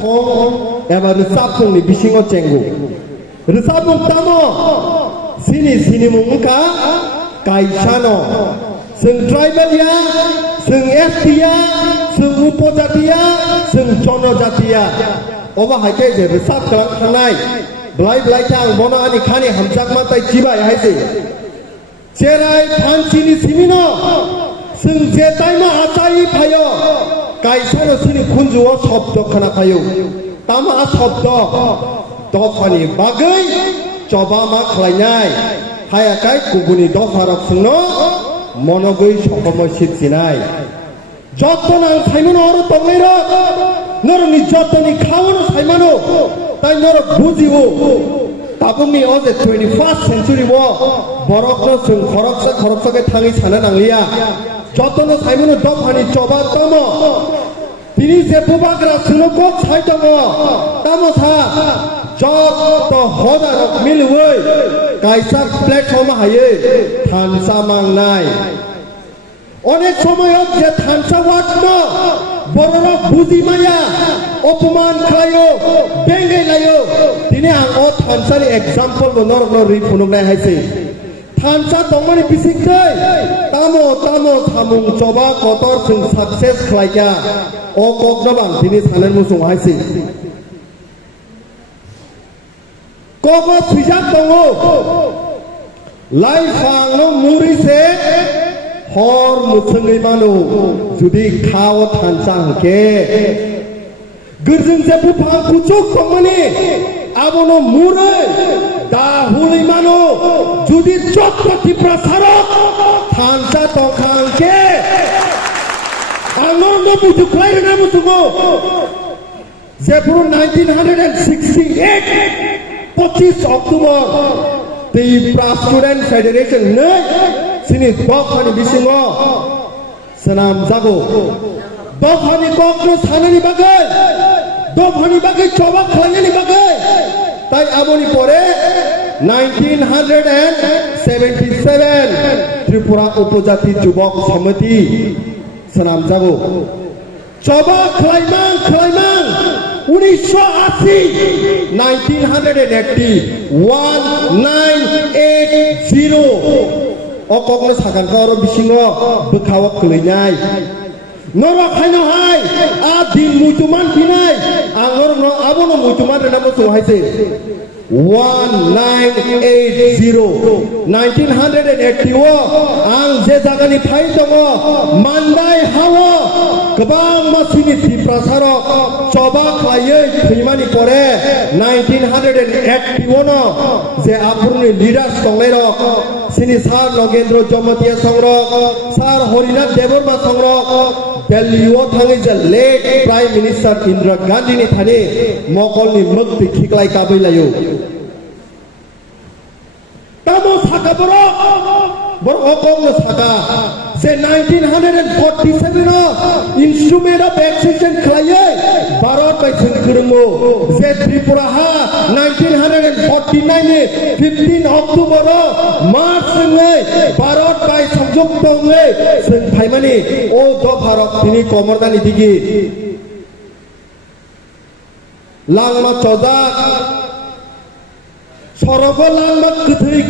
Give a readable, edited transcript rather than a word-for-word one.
thong eba resapung ni bisingo cenggu resapung tamo sini mungka kaisano sing tribal ya sing ST ya sing upojati ya sing jonojati ya oba haike je resap kalang thangnai blai tang bono ani khani hamjak ma tai jibai haise cherai phanchini simino sing jetai ma achai phayo kaisano sini khunjuo shobdo khana phayo tama shobdo dofani bagai coba ma khlainai hayakai kubuni dofarok singno monogoi sokomo sitsinai jottonang saimono oru tonglero noroni jottoni khawano saimano tai noro bujiwo tabungni oje 21st century wo borokno sing khoroksa ke thangi sana nanglia jottono saimono dofani coba tomo tini je bubagra singno kok sai tongo tamo sa job to hodarok milwoi kaisa platform haye thansa mangnai onek somoyot je thansa watno bororo buji maya অপমান খায়ো বেঙ্গে লায়ো দিনে আং ও থানসানি example no नरनो रि फुनुंनाय हायसे थानसा दंमानि बिसिखै तामो थामुं जबा Qatar जों success खालाया अ ककनबां दिनै सानन मुसुं हायसे कको सुजाब दङ लाइफांनो मुरिसे हर मुसुङै मानो जुदि खाव थानसा हके Gerjeng jebu pang kucuk komani abono mure dahuli mano judi chokra tipra sarok thansa tokangke angor no bujuk lai na musugo jebu 1968 25 October Tipra Student Federation ne sini dokhani bisingo senam jago dokhani kokno sanani bagai dokhani bagai coba khalani bagai tai amoni pore 1977 Tripura Upojati Jubok Samiti senam jago coba khlaimang 1980 1980 okokno sakan karo bisingo bekawak kelenyai Norok haino hai adin mutuman binai angor no abono mutuman rena musu haise 1980 ang je jagani phai tongo mandai hawo kebang masini tiprasaro coba khaye thimani pore 1981 je apurni leaders tonglero sini sar Logendro Jomotia songrok sar Horinath Deborma songrok Belliwo thangi je late Prime Minister Indira Gandhi ni thani mokolni mukti khiklai kabai layo tamo saka bor okong saka se 1947 no instrument of accession khlaye Bharat bai thungkurungo se Tripura ha 1949 ni 15 October March ngai Bharat bai songjok tongai sing phaimani o do Bharat tini komordani digi langma chojak sorogo langma kuthui